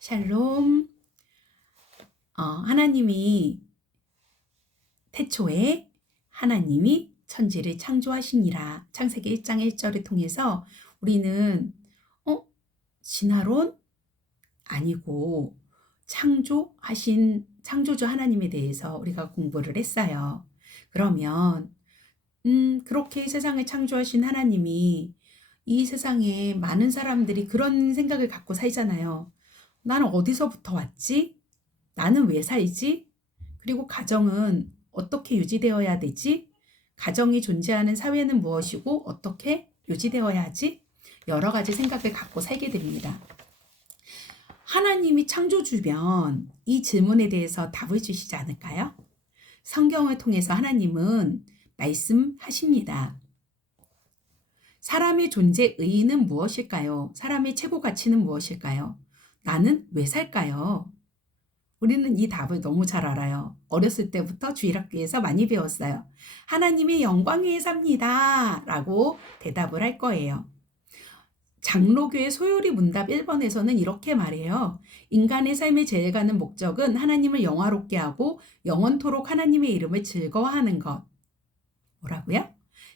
샬롬. 하나님이 태초에 하나님이 천지를 창조하시니라. 창세기 1장 1절을 통해서 우리는 진화론 아니고 창조주 하나님에 대해서 우리가 공부를 했어요. 그러면 그렇게 세상을 창조하신 하나님이 이 세상에 많은 사람들이 그런 생각을 갖고 살잖아요. 나는 어디서부터 왔지? 나는 왜 살지? 그리고 가정은 어떻게 유지되어야 되지? 가정이 존재하는 사회는 무엇이고 어떻게 유지되어야 하지? 여러 가지 생각을 갖고 살게 됩니다. 하나님이 창조주면 이 질문에 대해서 답을 주시지 않을까요? 성경을 통해서 하나님은 말씀하십니다. 사람의 존재 의의는 무엇일까요? 사람의 최고 가치는 무엇일까요? 나는 왜 살까요? 우리는 이 답을 너무 잘 알아요. 어렸을 때부터 주일학교에서 많이 배웠어요. 하나님의 영광 위에 삽니다 라고 대답을 할 거예요. 장로교의 소요리 문답 1번에서는 이렇게 말해요. 인간의 삶에 제일 가는 목적은 하나님을 영화롭게 하고 영원토록 하나님의 이름을 즐거워하는 것. 뭐라고요?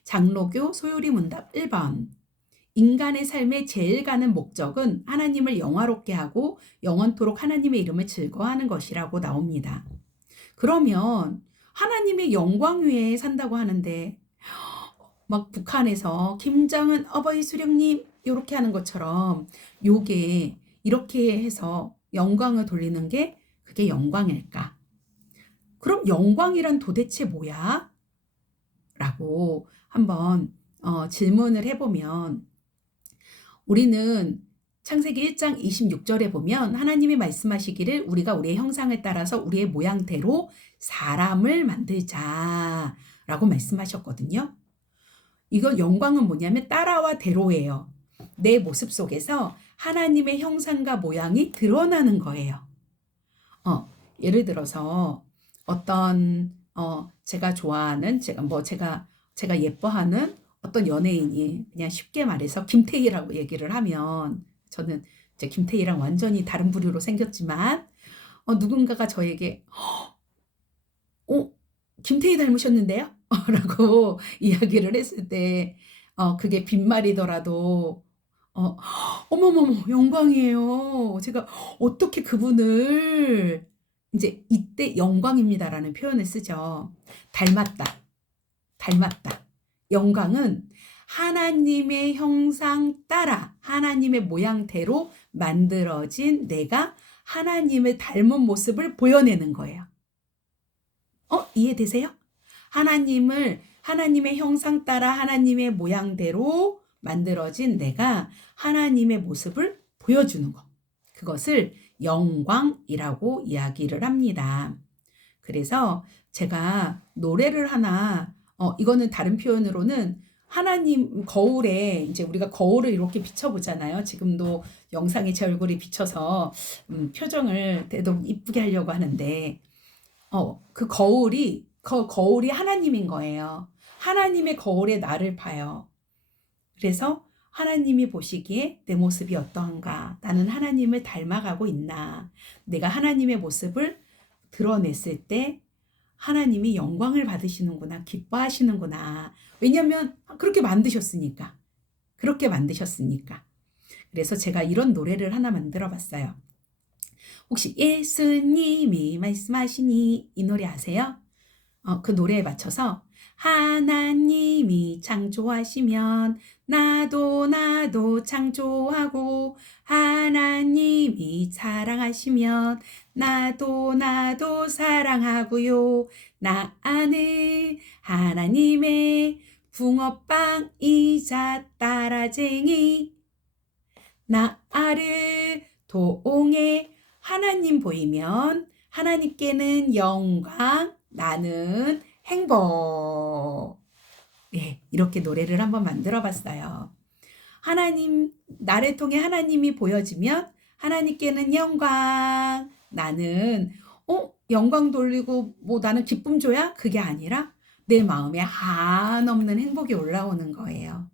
장로교 소요리 문답 1번. 인간의 삶에 제일 가는 목적은 하나님을 영화롭게 하고 영원토록 하나님의 이름을 즐거워하는 것이라고 나옵니다. 그러면 하나님의 영광 위에 산다고 하는데 막 북한에서 김정은 어버이 수령님 이렇게 하는 것처럼 요게 이렇게 해서 영광을 돌리는 게 그게 영광일까? 그럼 영광이란 도대체 뭐야? 라고 한번 질문을 해보면 우리는 창세기 1장 26절에 보면 하나님이 말씀하시기를 우리가 우리의 형상을 따라서 우리의 모양대로 사람을 만들자 라고 말씀하셨거든요. 이거 영광은 뭐냐면 따라와 대로예요. 내 모습 속에서 하나님의 형상과 모양이 드러나는 거예요. 예를 들어서 어떤 제가 좋아하는 제가 예뻐하는 어떤 연예인이 그냥 쉽게 말해서 김태희라고 얘기를 하면 저는 이제 김태희랑 완전히 다른 부류로 생겼지만 누군가가 저에게 김태희 닮으셨는데요? 라고 이야기를 했을 때 그게 빈말이더라도 어머머머 영광이에요. 제가 어떻게 그분을 이제 이때 영광입니다라는 표현을 쓰죠. 닮았다. 영광은 하나님의 형상 따라 하나님의 모양대로 만들어진 내가 하나님을 닮은 모습을 보여내는 거예요. 이해되세요? 하나님의 형상 따라 하나님의 모양대로 만들어진 내가 하나님의 모습을 보여주는 것. 그것을 영광이라고 이야기를 합니다. 그래서 제가 노래를 하나, 이거는 다른 표현으로는 하나님 거울에 이제 우리가 거울을 이렇게 비춰보잖아요. 지금도 영상에 제 얼굴이 비쳐서 표정을 되도 이쁘게 하려고 하는데 그 거울이 하나님인 거예요. 하나님의 거울에 나를 봐요. 그래서 하나님이 보시기에 내 모습이 어떠한가? 나는 하나님을 닮아가고 있나? 내가 하나님의 모습을 드러냈을 때 하나님이 영광을 받으시는구나, 기뻐하시는구나. 왜냐하면 그렇게 만드셨으니까. 그래서 제가 이런 노래를 하나 만들어 봤어요. 혹시 예수님이 말씀하시니 이 노래 아세요? 그 노래에 맞춰서 하나님이 창조하시면 나도 창조하고 하나님이 사랑하시면 나도 사랑하고요. 나는 하나님의 붕어빵이자 따라쟁이 나를 동해 하나님 보이면 하나님께는 영광, 나는 행복. 네, 이렇게 노래를 한번 만들어 봤어요. 나를 통해 하나님이 보여지면 하나님께는 영광, 나는 영광 돌리고 나는 기쁨 줘야 그게 아니라 내 마음에 한없는 행복이 올라오는 거예요.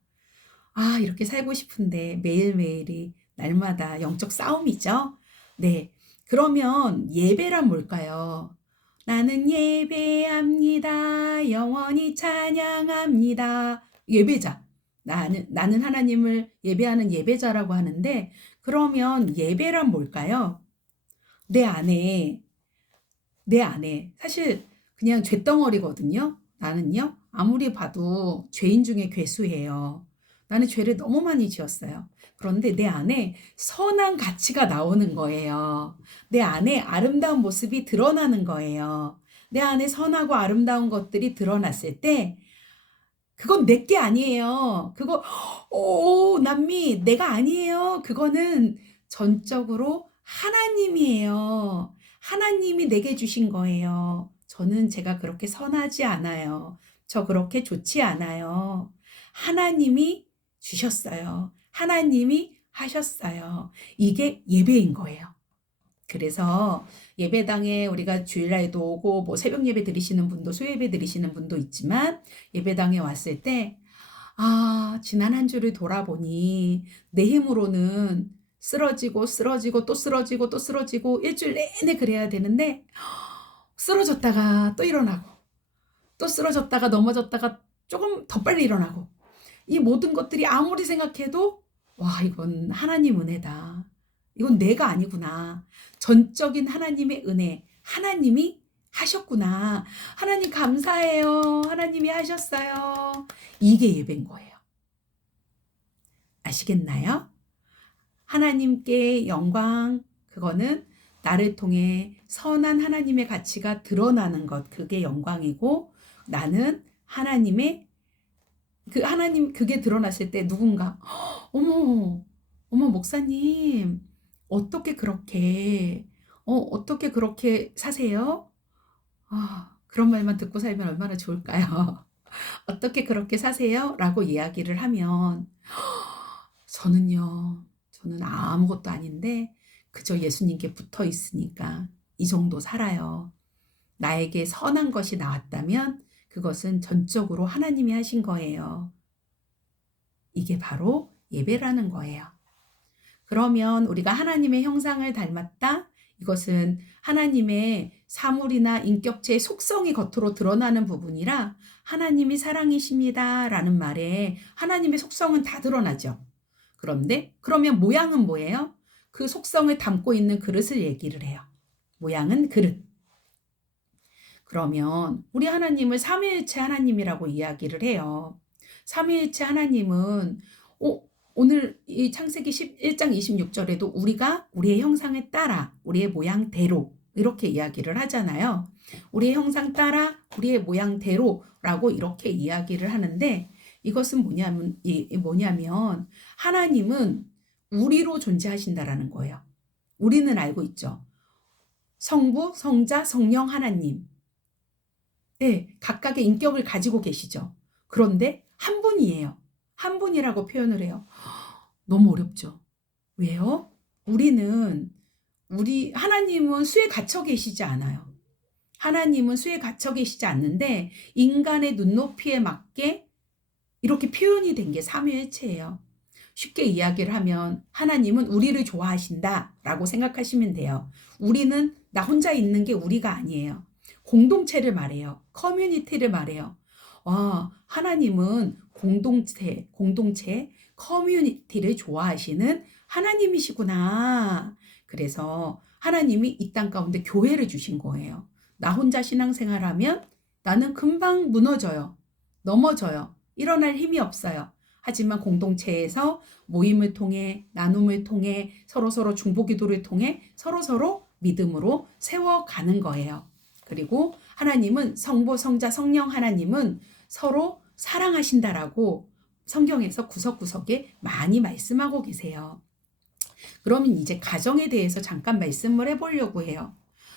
이렇게 살고 싶은데 매일매일이 날마다 영적 싸움이죠. 네. 그러면 예배란 뭘까요? 나는 예배합니다. 영원히 찬양합니다. 예배자. 나는 하나님을 예배하는 예배자라고 하는데, 그러면 예배란 뭘까요? 내 안에, 내 안에. 사실 그냥 쇳덩어리거든요. 나는요, 아무리 봐도 죄인 중에 괴수예요. 나는 죄를 너무 많이 지었어요. 그런데 내 안에 선한 가치가 나오는 거예요. 내 안에 아름다운 모습이 드러나는 거예요. 내 안에 선하고 아름다운 것들이 드러났을 때, 그건 내 게 아니에요. 그거, 오, 남미, 내가 아니에요. 그거는 전적으로 하나님이에요. 하나님이 내게 주신 거예요. 저는 제가 그렇게 선하지 않아요. 저 그렇게 좋지 않아요. 하나님이 주셨어요. 하나님이 하셨어요. 이게 예배인 거예요. 그래서 예배당에 우리가 주일날에도 오고 뭐 새벽 예배 드리시는 분도 수요예배 드리시는 분도 있지만, 예배당에 왔을 때 지난 한 주를 돌아보니 내 힘으로는 쓰러지고 쓰러지고 또 쓰러지고 또 쓰러지고 일주일 내내 그래야 되는데, 쓰러졌다가 또 일어나고 또 쓰러졌다가 넘어졌다가 조금 더 빨리 일어나고, 이 모든 것들이 아무리 생각해도 와, 이건 하나님 은혜다. 이건 내가 아니구나. 전적인 하나님의 은혜. 하나님이 하셨구나. 하나님 감사해요. 하나님이 하셨어요. 이게 예배인 거예요. 아시겠나요? 하나님께 영광, 그거는 나를 통해 선한 하나님의 가치가 드러나는 것, 그게 영광이고, 나는 하나님의 하나님, 그게 드러났을 때 누군가, 어머, 어머, 목사님, 어떻게 그렇게 사세요? 그런 말만 듣고 살면 얼마나 좋을까요? 어떻게 그렇게 사세요? 라고 이야기를 하면, 저는 아무것도 아닌데, 그저 예수님께 붙어 있으니까 이 정도 살아요. 나에게 선한 것이 나왔다면, 그것은 전적으로 하나님이 하신 거예요. 이게 바로 예배라는 거예요. 그러면 우리가 하나님의 형상을 닮았다? 이것은 하나님의 사물이나 인격체의 속성이 겉으로 드러나는 부분이라, 하나님이 사랑이십니다 라는 말에 하나님의 속성은 다 드러나죠. 그런데 그러면 모양은 뭐예요? 그 속성을 담고 있는 그릇을 얘기를 해요. 모양은 그릇. 그러면 우리 하나님을 삼위일체 하나님이라고 이야기를 해요. 삼위일체 하나님은 오늘 이 창세기 11장 26절에도 우리가 우리의 형상에 따라 우리의 모양대로 이렇게 이야기를 하잖아요. 우리의 형상 따라 우리의 모양대로라고 이렇게 이야기를 하는데, 이것은 뭐냐면 하나님은 우리로 존재하신다라는 거예요. 우리는 알고 있죠. 성부, 성자, 성령 하나님. 네, 각각의 인격을 가지고 계시죠. 그런데 한 분이에요. 한 분이라고 표현을 해요. 너무 어렵죠. 왜요? 하나님은 수에 갇혀 계시지 않아요. 하나님은 수에 갇혀 계시지 않는데, 인간의 눈높이에 맞게 이렇게 표현이 된 게 삼위일체예요. 쉽게 이야기를 하면 하나님은 우리를 좋아하신다라고 생각하시면 돼요. 우리는 나 혼자 있는 게 우리가 아니에요. 공동체를 말해요. 커뮤니티를 말해요. 하나님은 공동체, 커뮤니티를 좋아하시는 하나님이시구나. 그래서 하나님이 이 땅 가운데 교회를 주신 거예요. 나 혼자 신앙생활하면 나는 금방 무너져요. 넘어져요. 일어날 힘이 없어요. 하지만 공동체에서 모임을 통해, 나눔을 통해, 서로서로 중보기도를 통해 서로서로 믿음으로 세워가는 거예요. 그리고 하나님은 성부, 성자, 성령 하나님은 서로 사랑하신다라고 성경에서 구석구석에 많이 말씀하고 계세요. 그러면 이제 가정에 대해서 잠깐 말씀을 해보려고 해요.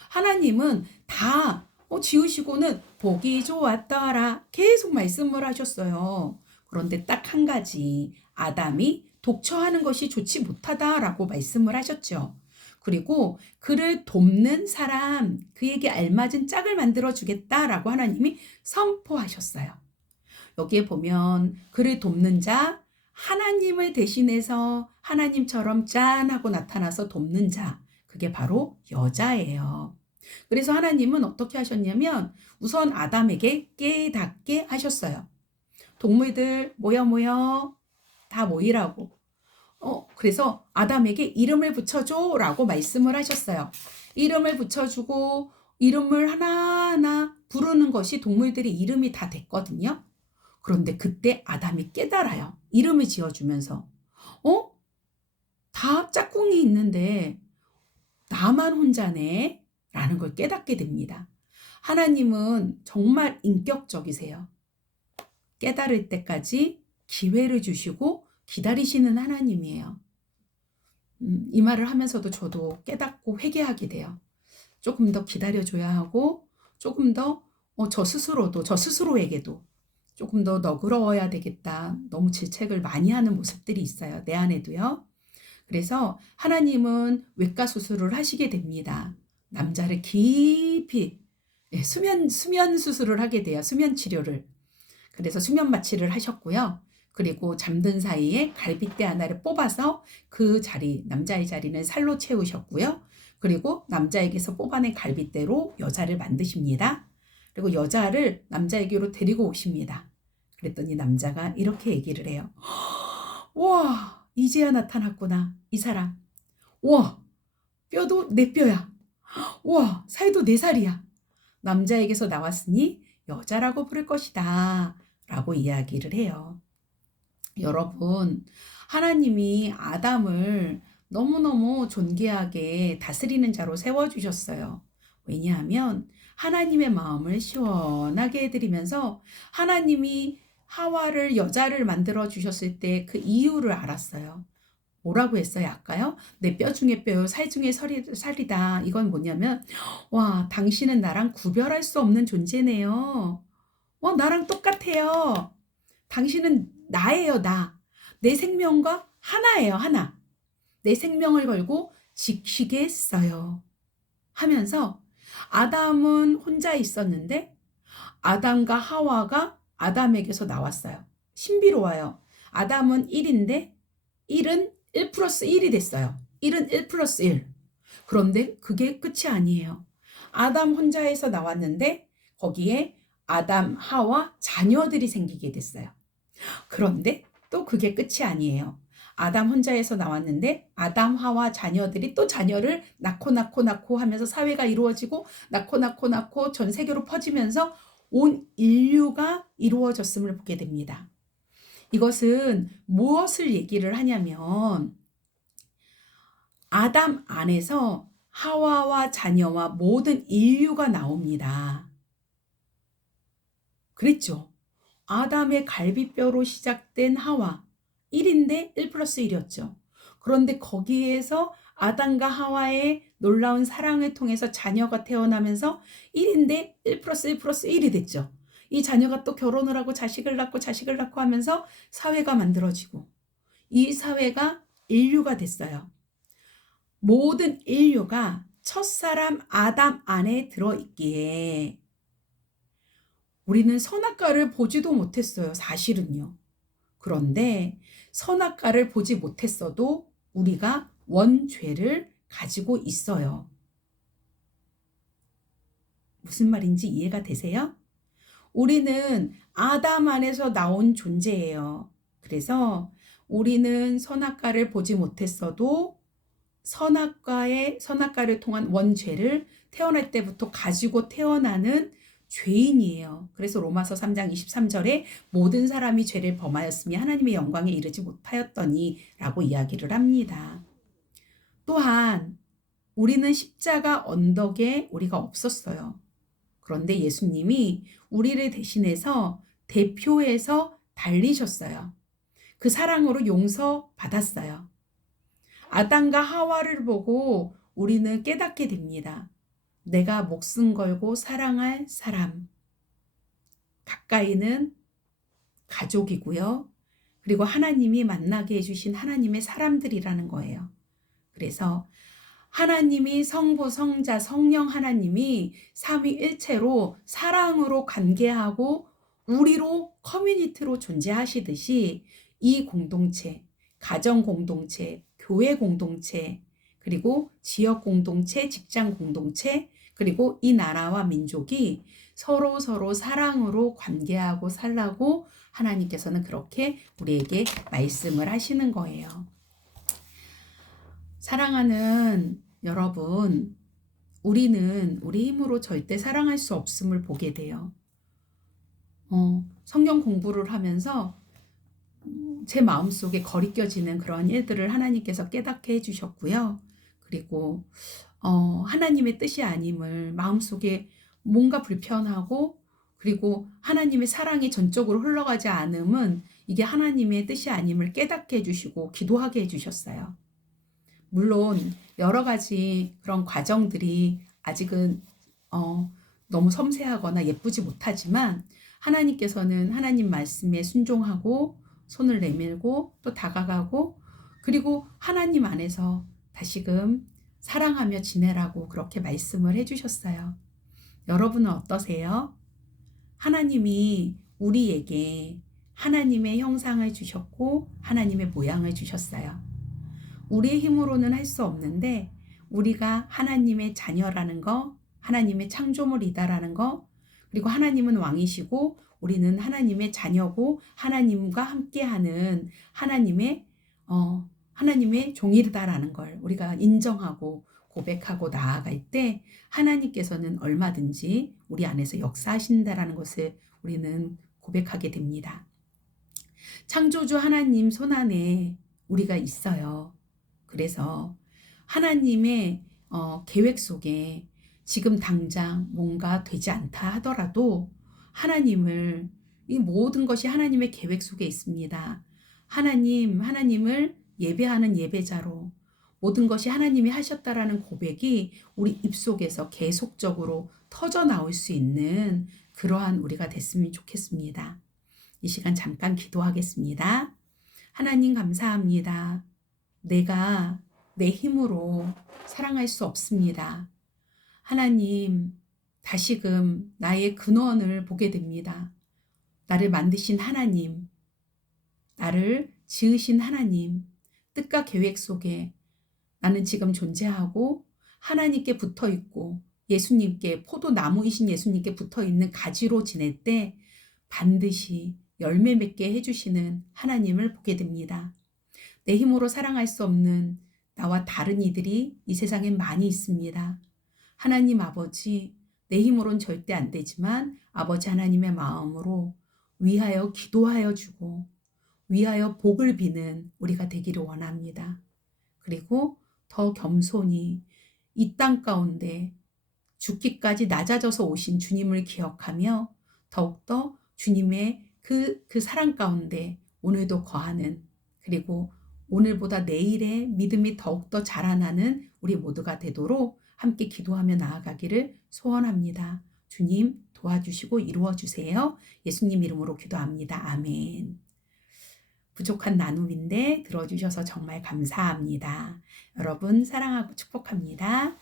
하나님은 다 지으시고는 보기 좋았더라 계속 말씀을 하셨어요. 그런데 딱 한 가지, 아담이 독처하는 것이 좋지 못하다라고 말씀을 하셨죠. 그리고 그를 돕는 사람, 그에게 알맞은 짝을 만들어 주겠다라고 하나님이 선포하셨어요. 여기에 보면 그를 돕는 자, 하나님을 대신해서 하나님처럼 짠 하고 나타나서 돕는 자, 그게 바로 여자예요. 그래서 하나님은 어떻게 하셨냐면 우선 아담에게 깨닫게 하셨어요. 동물들 모여 모여 다 모이라고. 그래서 아담에게 이름을 붙여줘라고 말씀을 하셨어요. 이름을 붙여주고 이름을 하나하나 부르는 것이 동물들의 이름이 다 됐거든요. 그런데 그때 아담이 깨달아요. 이름을 지어주면서. 어? 다 짝꿍이 있는데 나만 혼자네? 라는 걸 깨닫게 됩니다. 하나님은 정말 인격적이세요. 깨달을 때까지 기회를 주시고 기다리시는 하나님이에요. 이 말을 하면서도 저도 깨닫고 회개하게 돼요. 조금 더 기다려줘야 하고 조금 더 저 스스로에게도 조금 더 너그러워야 되겠다. 너무 질책을 많이 하는 모습들이 있어요. 내 안에도요. 그래서 하나님은 외과 수술을 하시게 됩니다. 남자를 깊이 수면 수술을 하게 돼요. 수면 치료를. 그래서 수면 마취를 하셨고요. 그리고 잠든 사이에 갈빗대 하나를 뽑아서 그 자리, 남자의 자리는 살로 채우셨고요. 그리고 남자에게서 뽑아낸 갈빗대로 여자를 만드십니다. 그리고 여자를 남자에게로 데리고 오십니다. 그랬더니 남자가 이렇게 얘기를 해요. 와, 이제야 나타났구나, 이 사람. 와, 뼈도 내 뼈야. 와, 살도 내 살이야. 남자에게서 나왔으니 여자라고 부를 것이다. 라고 이야기를 해요. 여러분, 하나님이 아담을 너무너무 존귀하게 다스리는 자로 세워주셨어요. 왜냐하면 하나님의 마음을 시원하게 해드리면서 하나님이 하와를 여자를 만들어 주셨을 때 그 이유를 알았어요. 뭐라고 했어요? 아까요? 내 뼈 중에 뼈요, 살 중에 살이다. 이건 뭐냐면, 와, 당신은 나랑 구별할 수 없는 존재네요. 나랑 똑같아요. 당신은 나예요, 나. 내 생명과 하나예요, 하나. 내 생명을 걸고 지키겠어요. 하면서 아담은 혼자 있었는데 아담과 하와가 아담에게서 나왔어요. 신비로워요. 아담은 1인데 1은 1 플러스 1이 됐어요. 1은 1 플러스 1. 그런데 그게 끝이 아니에요. 아담 혼자에서 나왔는데 거기에 아담, 하와 자녀들이 생기게 됐어요. 그런데 또 그게 끝이 아니에요. 아담 혼자에서 나왔는데 아담, 하와 자녀들이 또 자녀를 낳고 하면서 사회가 이루어지고 낳고 전 세계로 퍼지면서 온 인류가 이루어졌음을 보게 됩니다. 이것은 무엇을 얘기를 하냐면 아담 안에서 하와와 자녀와 모든 인류가 나옵니다. 그랬죠. 아담의 갈비뼈로 시작된 하와 1인데 1 플러스 1이었죠. 그런데 거기에서 아담과 하와의 놀라운 사랑을 통해서 자녀가 태어나면서 1인데 1 플러스 1 플러스 1이 됐죠. 이 자녀가 또 결혼을 하고 자식을 낳고 하면서 사회가 만들어지고 이 사회가 인류가 됐어요. 모든 인류가 첫사람 아담 안에 들어있기에 우리는 선악과를 보지도 못했어요. 사실은요. 그런데 선악과를 보지 못했어도 우리가 원죄를 가지고 있어요. 무슨 말인지 이해가 되세요? 우리는 아담 안에서 나온 존재예요. 그래서 우리는 선악과를 보지 못했어도 선악과를 통한 원죄를 태어날 때부터 가지고 태어나는 죄인이에요. 그래서 로마서 3장 23절에 모든 사람이 죄를 범하였으니 하나님의 영광에 이르지 못하였더니 라고 이야기를 합니다. 또한 우리는 십자가 언덕에 우리가 없었어요. 그런데 예수님이 우리를 대신해서 대표해서 달리셨어요. 그 사랑으로 용서받았어요. 아담과 하와를 보고 우리는 깨닫게 됩니다. 내가 목숨 걸고 사랑할 사람. 가까이는 가족이고요. 그리고 하나님이 만나게 해주신 하나님의 사람들이라는 거예요. 그래서 하나님이 성부, 성자, 성령 하나님이 삼위일체로 사랑으로 관계하고 우리로 커뮤니티로 존재하시듯이 이 공동체, 가정 공동체, 교회 공동체, 그리고 지역 공동체, 직장 공동체, 그리고 이 나라와 민족이 서로 사랑으로 관계하고 살라고 하나님께서는 그렇게 우리에게 말씀을 하시는 거예요. 사랑하는 여러분, 우리는 우리 힘으로 절대 사랑할 수 없음을 보게 돼요. 성경 공부를 하면서 제 마음속에 거리껴지는 그런 일들을 하나님께서 깨닫게 해주셨고요. 그리고 하나님의 뜻이 아님을 마음속에 뭔가 불편하고, 그리고 하나님의 사랑이 전적으로 흘러가지 않음은 이게 하나님의 뜻이 아님을 깨닫게 해주시고 기도하게 해주셨어요. 물론 여러 가지 그런 과정들이 아직은 너무 섬세하거나 예쁘지 못하지만 하나님께서는 하나님 말씀에 순종하고 손을 내밀고 또 다가가고, 그리고 하나님 안에서 다시금 사랑하며 지내라고 그렇게 말씀을 해주셨어요. 여러분은 어떠세요? 하나님이 우리에게 하나님의 형상을 주셨고 하나님의 모양을 주셨어요. 우리의 힘으로는 할 수 없는데 우리가 하나님의 자녀라는 거, 하나님의 창조물이다라는 거, 그리고 하나님은 왕이시고 우리는 하나님의 자녀고 하나님과 함께하는 하나님의 종이다라는 걸 우리가 인정하고 고백하고 나아갈 때 하나님께서는 얼마든지 우리 안에서 역사하신다라는 것을 우리는 고백하게 됩니다. 창조주 하나님 손안에 우리가 있어요. 그래서 하나님의 계획 속에 지금 당장 뭔가 되지 않다 하더라도 하나님을, 이 모든 것이 하나님의 계획 속에 있습니다. 하나님을 예배하는 예배자로 모든 것이 하나님이 하셨다라는 고백이 우리 입속에서 계속적으로 터져 나올 수 있는 그러한 우리가 됐으면 좋겠습니다. 이 시간 잠깐 기도하겠습니다. 하나님 감사합니다. 내가 내 힘으로 사랑할 수 없습니다. 하나님, 다시금 나의 근원을 보게 됩니다. 나를 만드신 하나님, 나를 지으신 하나님, 뜻과 계획 속에 나는 지금 존재하고 하나님께 붙어 있고 예수님께, 포도나무이신 예수님께 붙어 있는 가지로 지낼 때 반드시 열매 맺게 해주시는 하나님을 보게 됩니다. 내 힘으로 사랑할 수 없는 나와 다른 이들이 이 세상에 많이 있습니다. 하나님 아버지, 내 힘으로는 절대 안 되지만 아버지 하나님의 마음으로 위하여 기도하여 주고 위하여 복을 비는 우리가 되기를 원합니다. 그리고 더 겸손히 이 땅 가운데 죽기까지 낮아져서 오신 주님을 기억하며 더욱더 주님의 그 사랑 가운데 오늘도 거하는, 그리고 오늘보다 내일의 믿음이 더욱더 자라나는 우리 모두가 되도록 함께 기도하며 나아가기를 소원합니다. 주님 도와주시고 이루어주세요. 예수님 이름으로 기도합니다. 아멘. 부족한 나눔인데 들어주셔서 정말 감사합니다. 여러분 사랑하고 축복합니다.